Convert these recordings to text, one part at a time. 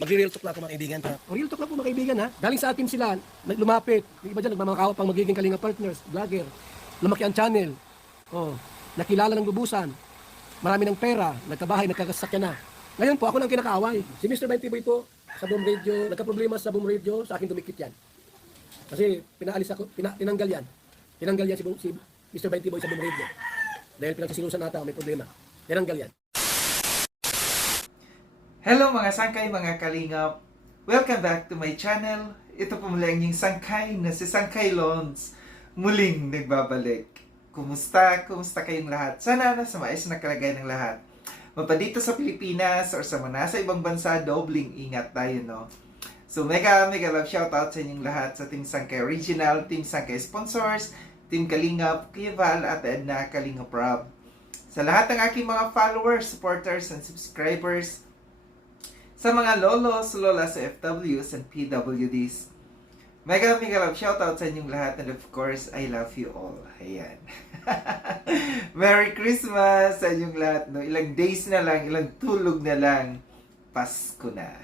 Magre-real talk na ako mga kaibigan. Real talk na po mga kaibigan ha. Galing sa atin sila, lumapit. Yung iba dyan, nagmamakaawa pang magiging Kalinga partners, vlogger. Lumaki ang channel. Oh, nakilala ng lubusan. Marami ng pera, nagkabahay, nagkakasakyan na. Ngayon po, ako nang kinakaaway. Si Mr. 20 Boy po, sa Boom Radio, nagka-problema sa Boom Radio, sa akin dumikit yan. Kasi pinaalis ako, tinanggal yan. Tinanggal yan si Mr. 20 Boy sa Boom Radio. Dahil pinagsisilusan nata, may problema. Tinanggal yan. Hello mga sangkay, mga kalingap! Welcome back to my channel. Ito po muli ang inyong sangkay na si Sangkay Lons. Muling nagbabalik. Kumusta? Kumusta kayong lahat? Sana nasa maayos na kalagayan ng lahat. Mapadito sa Pilipinas or sa mga nasa ibang bansa, dobling ingat tayo, no? So mega love shoutout sa inyong lahat sa Team Sangkay Original, Team Sangkay Sponsors, Team Kalingap, Kuya Val at Edna Kalingap Rob. Sa lahat ng aking mga followers, supporters, and subscribers, sa mga lolos, lolas, FWs, and PWDs. Mega love shoutout sa inyong lahat, and of course, I love you all. Ayan. Merry Christmas sa inyong lahat. No? Ilang days na lang, ilang tulog na lang, Pasko na.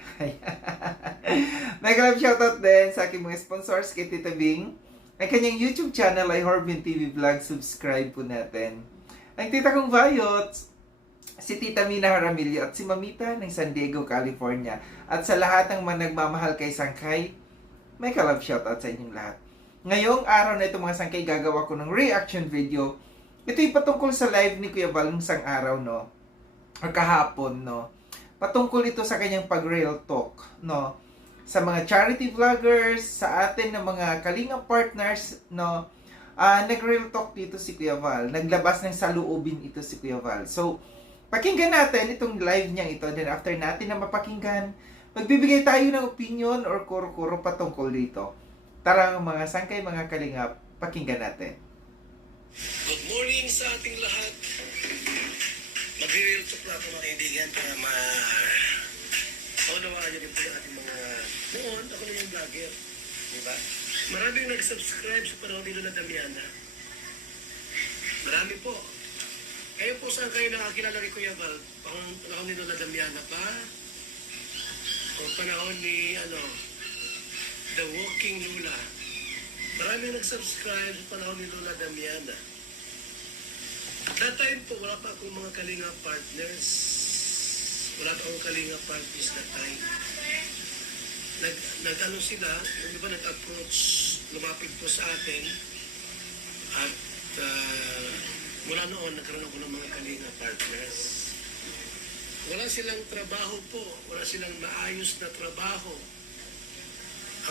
Mega love shoutout din sa aking mga sponsors, kay Tita Bing. Ang kanyang YouTube channel ay Horbin TV Vlog. Subscribe po natin. Ang tita kong Viots, si Tita Mina Jaramillo at si Mamita ng San Diego, California. At sa lahat ng mga nagmamahal kay Sangkay, may ka-love shoutout sa inyong lahat. Ngayong araw na ito mga Sangkay, gagawa ko ng reaction video. Ito'y patungkol sa live ni Kuya Val ng isang araw, no? Or kahapon, no? Patungkol ito sa kanyang pag-real talk, no? Sa mga charity vloggers, sa atin na mga Kalinga partners, no? Nag-real talk dito si Kuya Val. Naglabas ng saluubin ito si Kuya Val. So, pakinggan natin itong live niya ito. Then after natin na mapakinggan, magbibigay tayo ng opinion or kuro-kuro patungkol dito. Tara mga Sangkay, mga Kalingap, pakinggan natin. Good morning sa ating lahat. Mag-real talk na ako mga kaibigan para maunawaan nyo din po yung ating mga... Noon, ako na yung vlogger. Diba? Maraming nag-subscribe sa panahon ni Lola Damiana. Marami po. Kayo po saan kayo nakakilala ni Kuya Val? Panahon ni Lola Damiana pa? O panahon ni, The Walking Lula? Maraming nag-subscribe sa panahon ni Lola Damiana. That time po, wala pa akong mga Kalinga partners. Wala pa akong Kalinga partners that time. Nag-ano sila, yung iba nag-approach, lumapit po sa atin. At mula noon, nagkaroon ako ng mga Kalinga partners. Wala silang trabaho po. Wala silang maayos na trabaho.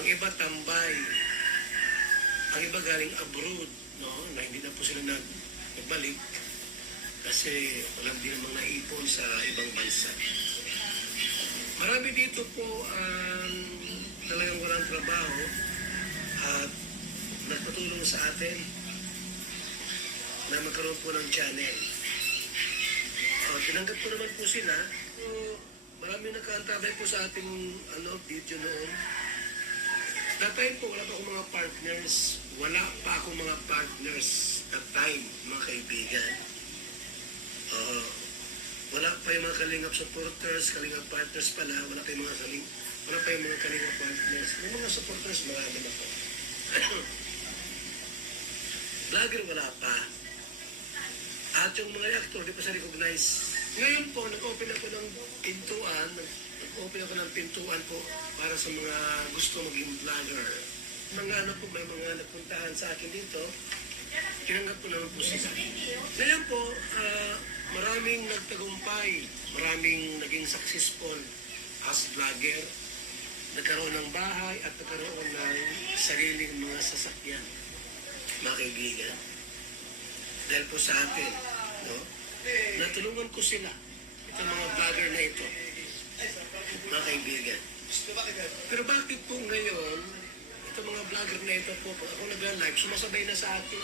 Ang iba tambay. Ang iba galing abroad, no? Na hindi na po sila nagbalik. Kasi walang din namang naipon sa ibang bansa. Marami dito po ang talagang walang trabaho at nagpatulong sa atin na magkaroon po ng channel. Tinanggap ko naman po sila. Marami nakaantabay po sa ating video noon. That time po, wala pa akong mga partners. Wala pa akong mga partners that time, mga kaibigan. Wala pa yung mga Kalingap supporters, Kalingap partners pala. Wala pa yung mga Kalingap partners. Yung mga supporters, marami na po. Vlogger, wala pa. At yung mga reactor, di pa sa recognize. Ngayon po, nag-open ako ng pintuan po para sa mga gusto maging vlogger. May mga nagpuntahan sa akin dito, tinanggap ko naman po sila. Ngayon po, maraming nagtagumpay, maraming naging successful as vlogger. Nagkaroon ng bahay at nagkaroon ng sariling mga sasakyan, mga kaibigan. Dahil po sa atin, no? Natulungan ko sila, itong mga vlogger na ito, mga kaibigan. Pero bakit po ngayon, itong mga vlogger na ito po, pag ako nag-live, sumasabay na sa atin.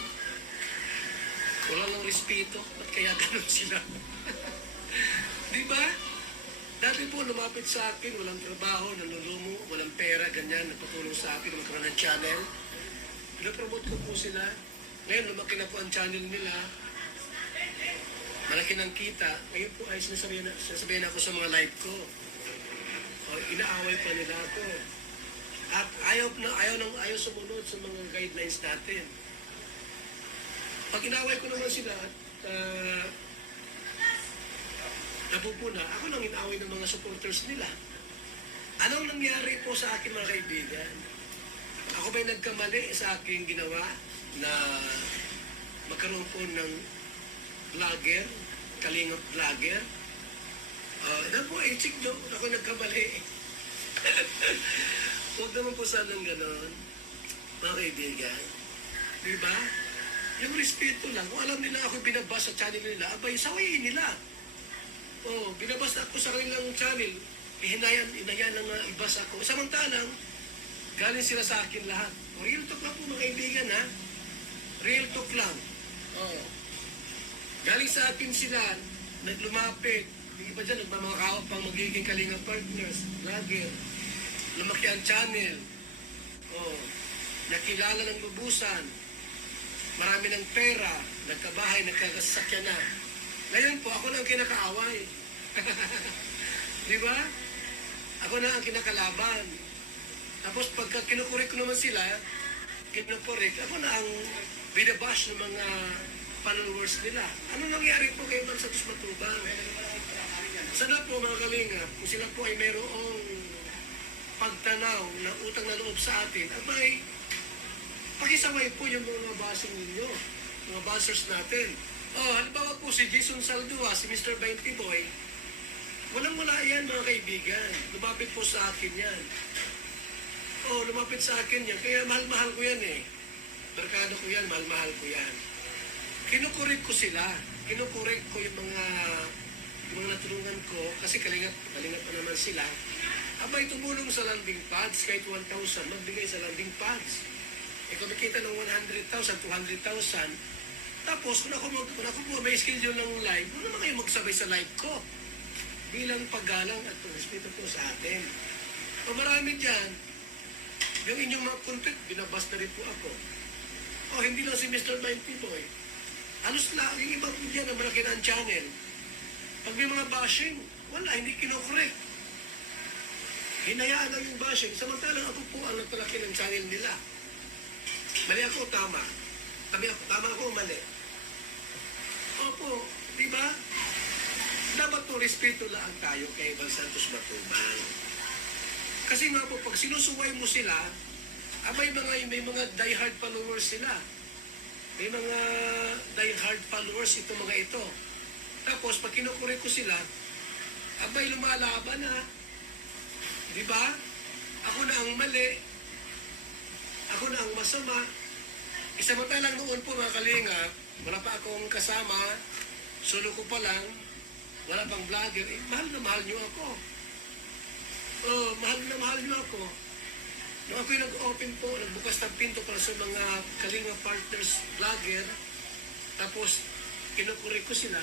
Wala lang respeto, at kaya ganun sila. Di ba? Dati po lumapit sa akin, walang trabaho, nanulumo, walang pera, ganyan, nagpatulong sa akin, magkaroon ng channel. Pinapromote ko po sila. Ngayon, lumaki na po ang channel nila. Malaki ng kita. Ngayon po ay sinasabihan ako sa mga live ko. inaaway pa nila ako. At ayaw sumunod sa mga guidelines natin. Pag inaway ko naman sila at napupuna, ako lang inaway ng mga supporters nila. Anong nangyari po sa akin mga kaibigan? Ako ba'y nagkamali sa aking ginawa na magkaroon po ng vlogger, kalingap vlogger? Yan po, check nyo, ako nagkamali. Huwag naman po sanang ganon, mga kaibigan. Diba? Yung respeto lang, kung alam nila ako binabas sa channel nila, abay, sawayin nila. Binabas ako sa kanilang channel, hinayaan lang na ibas ako. Samantalang, galing sila sa akin lahat. Real talk lang po mga kaibigan, ha? Real talk lang. Galing sa akin sila, naglumapit. Yung iba dyan, nagmamakawap pang magiging kalinga partners, vlogger. Lumaki ang channel. Nakilala ng lubusan. Marami ng pera. Nagkabahay, nagkakasakyan na. Ngayon po, ako na ang kinakaaway. Di ba? Ako na ang kinakalaban. Tapos pagka kinukurik ko naman sila, kinukurik, ako na ang binabash ng mga followers nila. Ano nangyari po kay Ma'am Santos Matubang? Sana po mga kalinga, kung sila po ay mayroong pagtanaw na utang na loob sa atin, abay, pakisaway po yung mga basing ninyo, mga basers natin. Halimbawa po si Jason Saldua, si Mr. 20 Boy, walang-wala yan mga kaibigan. Lumapit po sa akin yan. Lumapit sa akin yan. Kaya mahal-mahal ko yan eh. Merkado ko yan, mahal-mahal ko yan. Kinukurik ko sila. Kinukurik ko yung mga natulungan ko. Kasi kalingat pa naman sila. Abay tumulong sa landing pads. Kahit 1,000, magbigay sa landing pads. Kumikita ng 100,000, 200,000. Tapos, kung ako po may schedule ng live, ano naman kayo magsabay sa live ko? Bilang paggalang at respeto po sa atin. Marami dyan, yung inyong mga content, binabas na rin po ako. Hindi lang si Mr. 20 Boy. Halos lang, yung iba po dyan na malaki na ang channel. Pag may mga bashing, wala, hindi kinokorek. Hinayaan lang yung bashing. Samantalang ako po ang nagpalaki ng channel nila. Mali ako, tama. Tama ako, mali. Opo, di ba? Dapat po respeto lang tayo kay Ma'am Santos Matubang. Kasi nga po, pag sinusuway mo sila, may mga diehard followers sila. May mga diehard followers ito mga ito. Tapos, pag kinukurik ko sila, lumalaban na. Di ba? Ako na ang mali. Ako na ang masama. Isamantalang noon po mga kalinga, wala pa akong kasama, solo ko pa lang, wala pang vlogger, mahal na mahal niyo ako. Mahal na mahal niyo ako. Nung ako'y nag-open po, nagbukas ng pinto para sa mga kalinga partners vlogger, tapos kinukurik ko sila,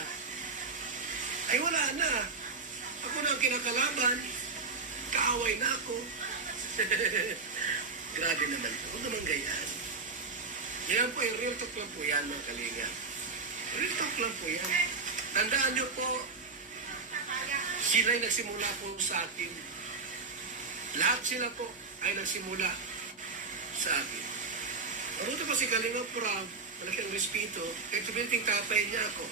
ay wala na. Ako na ang kinakalaban, kaaway na ako. Grabe naman. Huwag naman ganyan. Yan po, real talk lang po yan mga kalinga. Real talk lang po yan. Tandaan nyo po, sila'y nagsimula po sa akin. Lahat sila po ay nagsimula sa akin. Mabuti po si Kalinga Prab, malaki ang respeto, kahit tuminting tatay niya ako,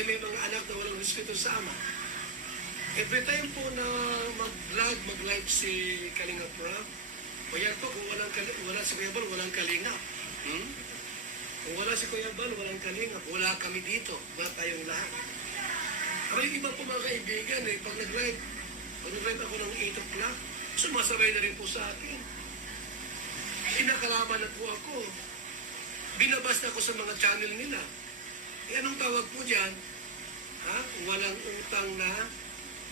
ay may mga anak na walang respeto sa ama. Every time po na mag-vlog, mag-live si Kalinga Prab, o yan po, kung wala si Kuya Bal, walang Kalinga. Kung wala si Kuya Bal, walang Kalinga. Wala kami dito, wala tayong lahat. Pero yung iba po mga kaibigan, pag nag-live ako ng 8 o'clock, sumasabay na rin po sa akin. Kinakalaban na po ako. Binabas na ako sa mga channel nila. Anong tawag po dyan? Walang utang na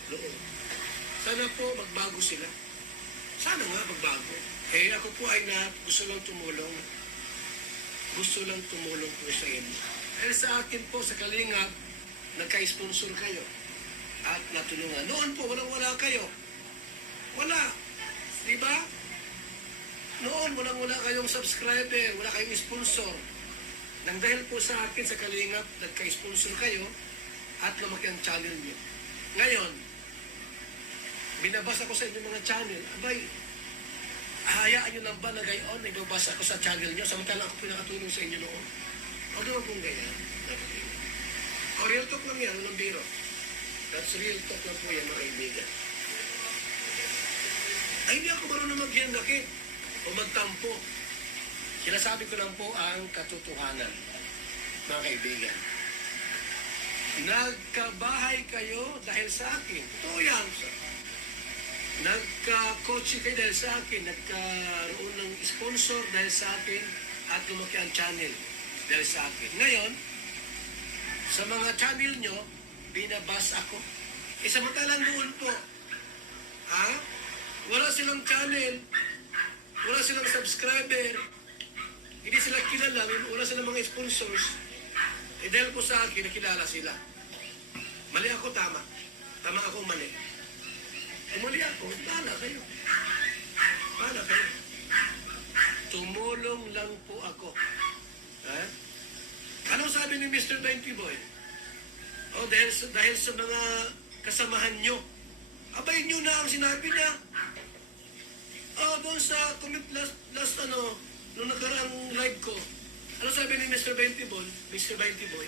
loob. Sana po magbago sila. Sana nga magbago. Ako po ay gusto lang tumulong. Gusto lang tumulong po sa inyo. Sa akin po, sa Kalingap, nagka-sponsor kayo. At natulungan. Noon po, walang-wala kayo. Wala. Di ba? Noon, walang-wala kayong subscriber, wala kayong sponsor. Nang dahil po sa akin, sa Kalingap, nagka-sponsor kayo at lumaki ang channel niyo. Ngayon, binabasa ko sa inyong mga channel, abay, hayaan nyo lang ba na gayon, ibabasa ko sa channel nyo, samantala ako pinakatulong sa inyo noon. Huwag naman pong ganyan. O, real talk lang yan, walang biro. That's real talk lang po yan, mga kaibigan. Ay, hindi ako marunong maghiyanakit o magtampo. Sinasabi ko lang po ang katotohanan, mga kaibigan. Nagkabahay kayo dahil sa akin. Totoo yan. Nagka-coach kayo dahil sa akin. Nagkaroon ng sponsor dahil sa akin. At lumaki ang channel dahil sa akin. Ngayon, sa mga channel nyo, binabas ako. Samantalang noon po, wala silang channel, wala silang subscriber, hindi sila kilala, wala silang mga sponsors. Dahil po sa akin, nakilala sila. Mali ako, tama. Tama ako, mali. Kung mali ako, bahala kayo. Bahala kayo. Tumulong lang po ako. Anong sabi ni Mr. 20 Boy? Dahil sa mga kasamahan nyo. Abay nyo na ang sinabi niya. Doon sa comment last nung nakaraang live ko. Ano sabi ni Mr. 20 Boy? Mr. 20 Boy?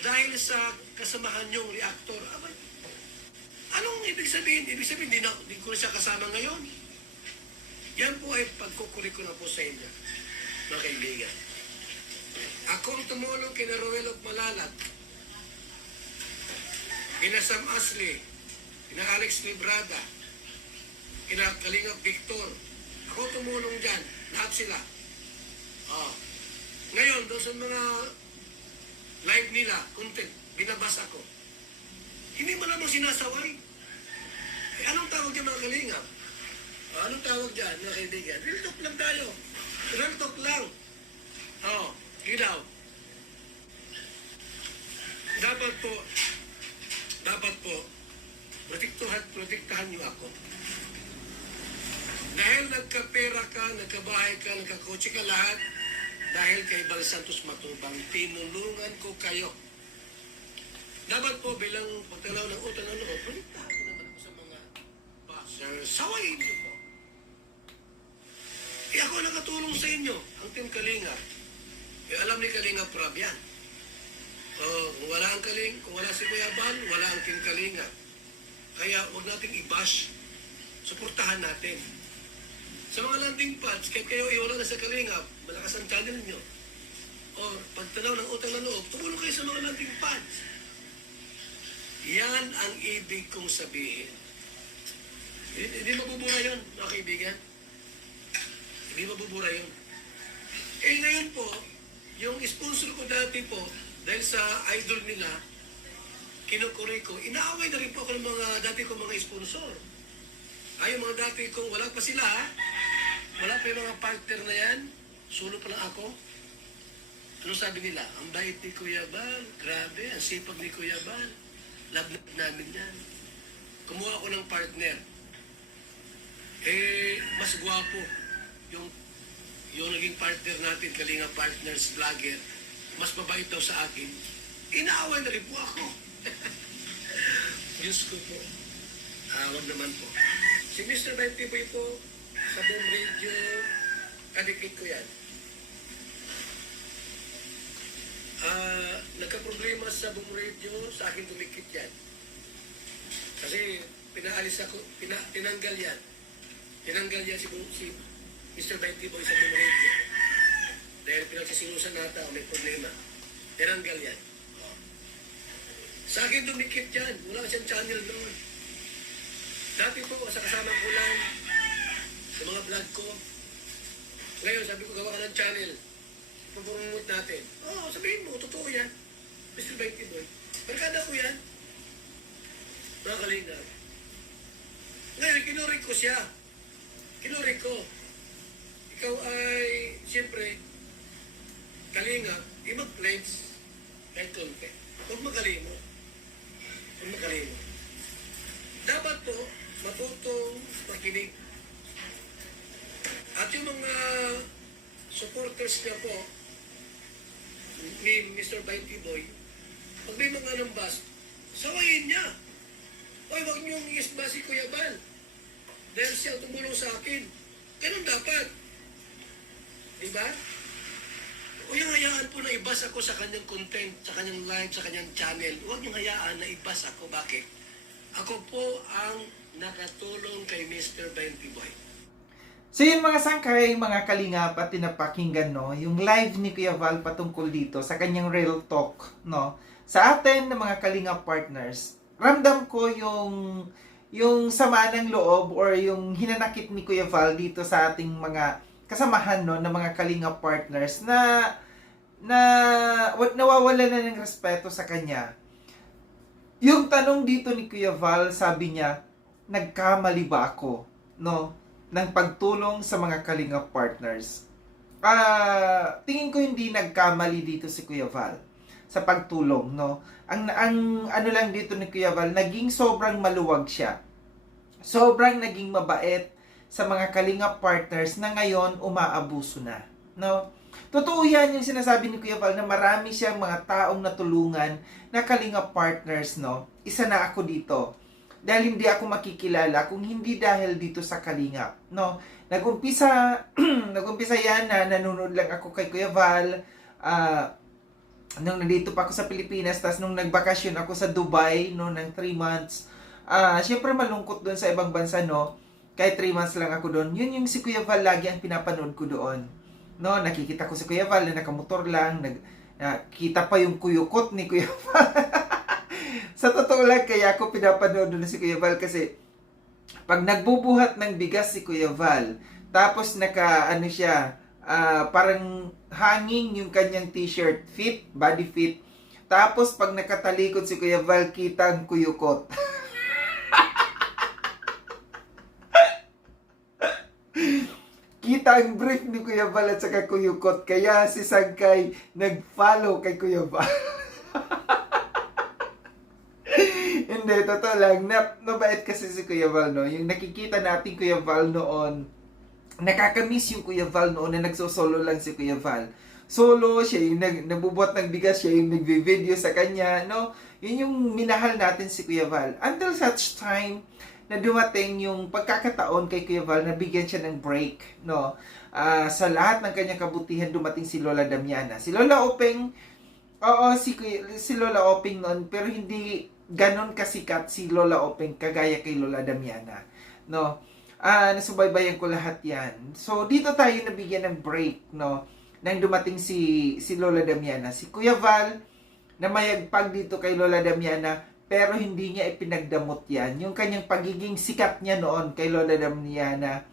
Dahil sa kasamahan nyong reactor. Abay, anong ibig sabihin? Ibig sabihin, di ko na siya kasama ngayon. Yan po ay pagkukuli ko na po sa inyo, mga kaibigan. Ako ang tumulong kina Roel of Malalag, kina Sam Ashley, kina Alex Librada, kina Kalingap Victor. Ako tumulong dyan. Lahat sila. Ngayon, doon sa mga live nila, content, binabasa ko. Hindi mo naman sinasaway. Anong tawag dyan, mga Kalingap? Anong tawag dyan, mga kaibigan? Real talk lang tayo. Real talk lang. Ginaw. Dapat po, protektahan niyo ako. Dahil nagkapera ka, nagkabahay ka, nagkakotse ka lahat, dahil kay Bal Santos Matubang, tinulungan ko kayo. Dapat po bilang pagtalaw ng utang na loob, protektahan ko naman ako sa mga bashers. Sawayin niyo po. Ako nakatulong sa inyo, ang Team Kalinga. Alam ni Kalinga Prab yan. Kung wala si Kuya Bal, wala ang Team Kalinga. Kaya huwag nating i-bash. Suportahan natin. Sa mga landing pads, kahit kayo iwala na sa Kalingap, malakas ang channel nyo. O pagtanaw ng utang na loob, tumulong kayo sa mga landing pads. Yan ang ibig kong sabihin. Hindi mabubura yun, mga kaibigan. Hindi mabubura yun. Ngayon po, yung sponsor ko dati po, dahil sa idol nila, kinukuri ko, inaaway na rin po ako ng mga dati kong mga sponsor. Yung mga dati kong wala pa sila, wala pa yung mga partner na yan, solo pa lang ako. Ano sabi nila? Ang bait ni Kuya Bal, grabe, ang sipag ni Kuya Bal. Love namin yan. Kumuha ako ng partner. Mas gwapo yung naging partner natin, Kalinga Partners Vlogger, mas mabait daw sa akin. Inaaway na rin po ako. Diyos ko po. Wag naman po. Si Mr. 20 Boy po, sa Boom Radio, kadikit ko yan. Nagka-problema sa Boom Radio, sa akin dumikit yan. Kasi tinanggal yan. Tinanggal yan si Mr. 20 Boy sa Boom Radio. Dahil pinagsisilusan nata, may problema. Tinanggal yan. Sa akin dumikit yan. Wala siyang channel doon. Dati po, sa kasamang ko lang, sa mga vlog ko. Ngayon, sabi ko, gawa ka ng channel. Pupurumot natin. Sabihin mo, totoo yan. Mr. 20 Boy. Barkada ko yan. Mga Kalinga. Ngayon, kinurik ko siya. Kinurik ko. Ikaw ay, siyempre, Kalinga, mag-pledge kahit konti. Huwag magaling mo. Huwag magaling mo. Dapat po, matutong makinig. At yung mga supporters niya po, ni Mr. 20 Boy, pag may mga nambas, sawayin niya. Huwag niyong iisba si Kuya Bal. dahil siya tumulong sa akin. Ganun dapat. Diba? O yung hayaan po na ibas ako sa kanyang content, sa kanyang live, sa kanyang channel. Huwag yung hayaan na ibas ako. Bakit? Ako po ang nakatulong kay Mr. 20 Boy. So yun mga sangkay, mga kalingap at tinapakinggan, no, yung live ni Kuya Val patungkol dito sa kanyang real talk, no, sa atin ng mga kalingap partners. Ramdam ko yung sama ng loob or yung hinanakit ni Kuya Val dito sa ating mga kasamahan, no, ng mga kalingap partners na nawawala na ng respeto sa kanya. Yung tanong dito ni Kuya Val, sabi niya, nagkamali ba ako, no, ng pagtulong sa mga kalingap partners? Tingin ko hindi nagkamali dito si Kuya Val sa pagtulong, no. Ang ano lang dito ni Kuya Val, naging sobrang maluwag siya. Sobrang naging mabait sa mga kalingap partners na ngayon umaabuso na, no. Totoo yan yung sinasabi ni Kuya Val na marami siyang mga taong natulungan na kalingap partners, no. Isa na ako dito. Dahil hindi ako makikilala kung hindi dahil dito sa kalingap, no. Nag-umpisa yan na nanonood lang ako kay Kuya Val nung nandito pa ako sa Pilipinas, tas nung nagbakasyon ako sa Dubai no ng 3 months. Syempre malungkot doon sa ibang bansa, no. Kahit 3 months lang ako doon. Yun yung si Kuya Val lagi ang pinapanood ko doon. No, nakikita ko si Kuya Val na nakamotor lang, nakita pa yung kuyukot ni Kuya Val. Sa totoo lang, kaya ako pinapanood doon si Kuya Val kasi pag nagbubuhat ng bigas si Kuya Val, tapos ano siya, parang hanging yung kanyang t-shirt, fit, body fit. Tapos pag nakatalikod si Kuya Val, kita ang kuyukot. Kita ang brief ni Kuya Val at saka kuyukot. Kaya si Sangkay nag-follow kay Kuya Val. Hindi, totoo lang. Mabait kasi si Kuya Val, no? Yung nakikita natin Kuya Val noon, nakakamiss yung Kuya Val noon na nagsosolo lang si Kuya Val. Solo, siya yung nagbubuhat ng bigas, siya yung nagvi-video sa kanya, no? Yun yung minahal natin si Kuya Val. Until such time na dumating yung pagkakataon kay Kuya Val na bigyan siya ng break, no? Sa lahat ng kanyang kabutihan, dumating si Lola Damiana. Si Lola Openg, oo, si Lola Openg noon, pero hindi ganon kasikat si Lola Openg kagaya kay Lola Damiana, no. Nasubaybayan ko lahat yan. So dito tayo nabigyan ng break, no, nang dumating si Lola Damiana. Si Kuya Val na mayagpag dito kay Lola Damiana, pero hindi niya ipinagdamot yan. Yung kanyang pagiging sikat niya noon kay Lola Damiana,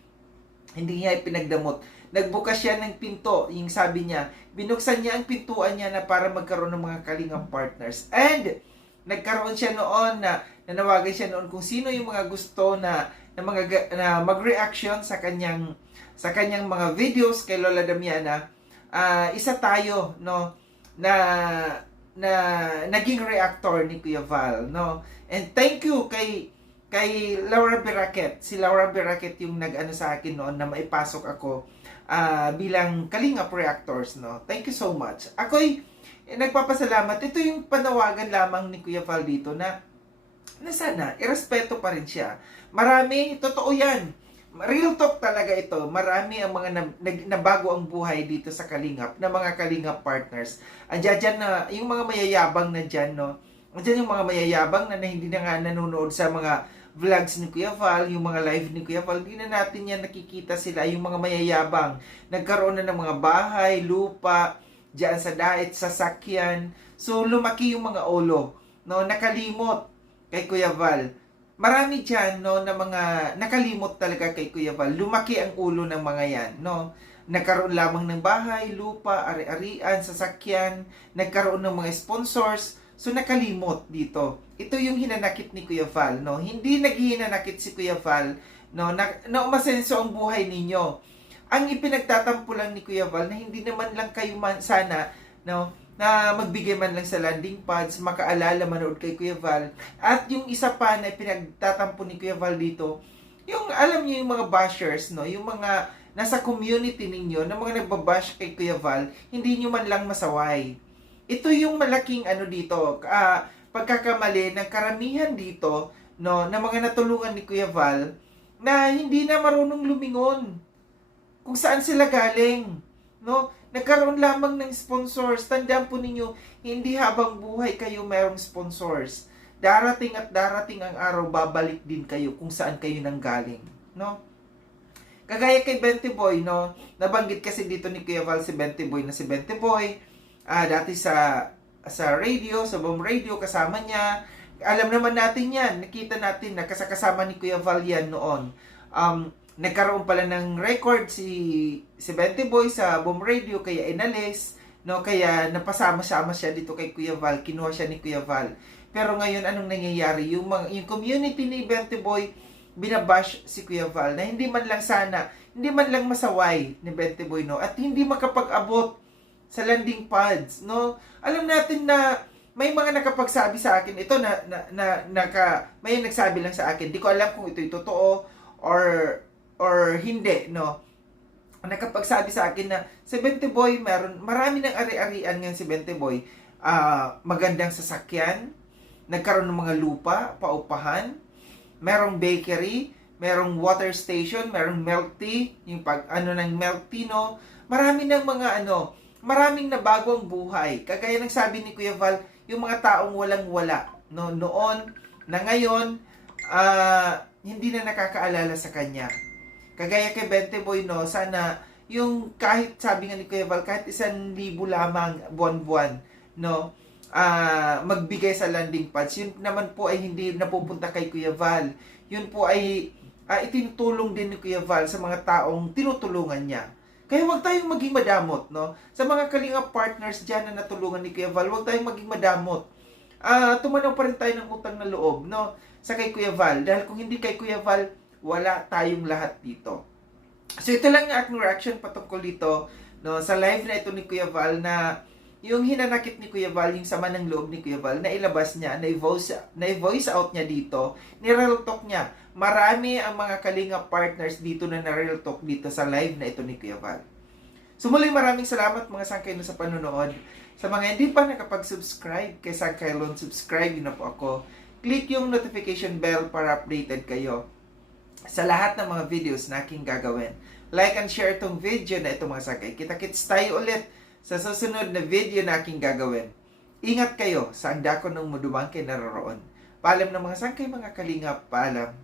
hindi niya ipinagdamot. Nagbukas siya ng pinto, yung sabi niya, binuksan niya ang pintuan niya na para magkaroon ng mga kalingap partners. And nagkaroon siya noon na nanawagan siya noon kung sino yung mga gusto na mag-reaction sa kanyang mga videos kay Lola Damiana. Isa tayo, no, na naging reactor ni Kuya Val, no. And thank you kay Laura Beraket. Si Laura Beraket yung nag-ano sa akin noon na maipasok ako bilang kalingap reactors, no. Thank you so much. Ako'y nagpapasalamat. Ito yung panawagan lamang ni Kuya Val dito na sana irespeto pa rin siya. Marami, totoo yan. Real talk talaga ito. Marami ang mga nabago ang buhay dito sa kalingap, na mga kalingap partners. Andiyan na, yung mga mayayabang na dyan, no? Andiyan yung mga mayayabang na hindi na nga nanonood sa mga vlogs ni Kuya Val, yung mga live ni Kuya Val, hindi na natin yan nakikita sila, yung mga mayayabang. Nagkaroon na ng mga bahay, lupa, dyan sa daet, sasakyan. So, lumaki yung mga ulo, no? Nakalimot kay Kuya Val. Marami dyan, no, na mga nakalimot talaga kay Kuya Val. Lumaki ang ulo ng mga yan, no? Nagkaroon lamang ng bahay, lupa, ari-arian, sasakyan, nagkaroon ng mga sponsors. So, nakalimot dito. Ito yung hinanakit ni Kuya Val, no? Hindi naghihinanakit si Kuya Val, no, na umasenso ang buhay ninyo. Ang ipinagtatampo lang ni Kuya Val na hindi naman lang kayo sana, no, na magbigay man lang sa landing pads, makaalala manood kay Kuya Val. At yung isa pa na pinagtatampo ni Kuya Val dito, yung alam niyo yung mga bashers, no, yung mga nasa community ninyo na mga nagbabash kay Kuya Val, hindi niyo man lang masaway. Ito yung malaking ano dito, pagkakamali ng karamihan dito, no, na mga natulungan ni Kuya Val, na hindi na marunong lumingon kung saan sila galing. No? Nagkaroon lamang ng sponsors. Tandaan po ninyo, hindi habang buhay kayo mayroong sponsors. Darating at darating ang araw, babalik din kayo kung saan kayo nanggaling. No? Kagaya kay Bente Boy, no? Nabanggit kasi dito ni Kuya Val si Bente Boy na si Bente Boy. Dati sa radio, sa Bomb Radio, kasama niya. Alam naman natin yan. Nakita natin na kasama ni Kuya Val yan noon. Nagkaroon pala ng record si Bente Boy sa Bomb Radio, kaya inalis. No? Kaya napasama-sama siya dito kay Kuya Val. Kinuha siya ni Kuya Val. Pero ngayon, anong nangyayari? Yung community ni Bente Boy, binabash si Kuya Val na hindi man lang masaway ni Bente Boy, no? At hindi makapag-abot sa landing pads, no? Alam natin na may mga nakapagsabi sa akin ito may nagsabi lang sa akin. Di ko alam kung ito'y totoo or hindi, no? Nakapagsabi sa akin na si Bente Boy, marami ng ari-arian ngayon si Bente Boy. Magandang sasakyan, nagkaroon ng mga lupa, paupahan, merong bakery, merong water station, merong milk tea, yung ng milk tea, no? Maraming nabago ang buhay. Kagaya ng sabi ni Kuya Val, yung mga taong walang-wala, no? Noon na ngayon, hindi na nakakaalala sa kanya. Kagaya kay Bente Boy, no? Sana, yung kahit, sabi nga ni Kuya Val, kahit 1,000 lamang buwan-buwan, no? Magbigay sa landing pads. Yun naman po ay hindi napupunta kay Kuya Val. Yun po ay itinutulong din ni Kuya Val sa mga taong tinutulungan niya. Kaya huwag tayong maging madamot, no? Sa mga kalingap partners dyan na natulungan ni Kuya Val, huwag tayong maging madamot. Tumanaw pa rin tayo ng utang na loob, no? Sa kay Kuya Val. Dahil kung hindi kay Kuya Val, wala tayong lahat dito. So ito lang ang aking reaction patungkol dito, no? Sa live na ito ni Kuya Val na yung hinanakit ni Kuya Val, yung sama ng loob ni Kuya Val, na ilabas niya, na-voice out niya dito, ni-real talk niya. Marami ang mga kalinga partners dito na na-real talk dito sa live na ito ni Kuya Val. So muli maraming salamat mga sangkay sa panonood. Sa mga hindi pa nakapag-subscribe kay Sangkay Lon, subscribe na po ako. Click yung notification bell para updated kayo sa lahat ng mga videos na aking gagawin. Like and share itong video na ito mga sangkay. Kita-kits tayo ulit sa susunod na video na aking gagawin. Ingat kayo sa andako ng mudumang kay naroroon. Paalam ng mga sangkay, mga kalingap. Paalam.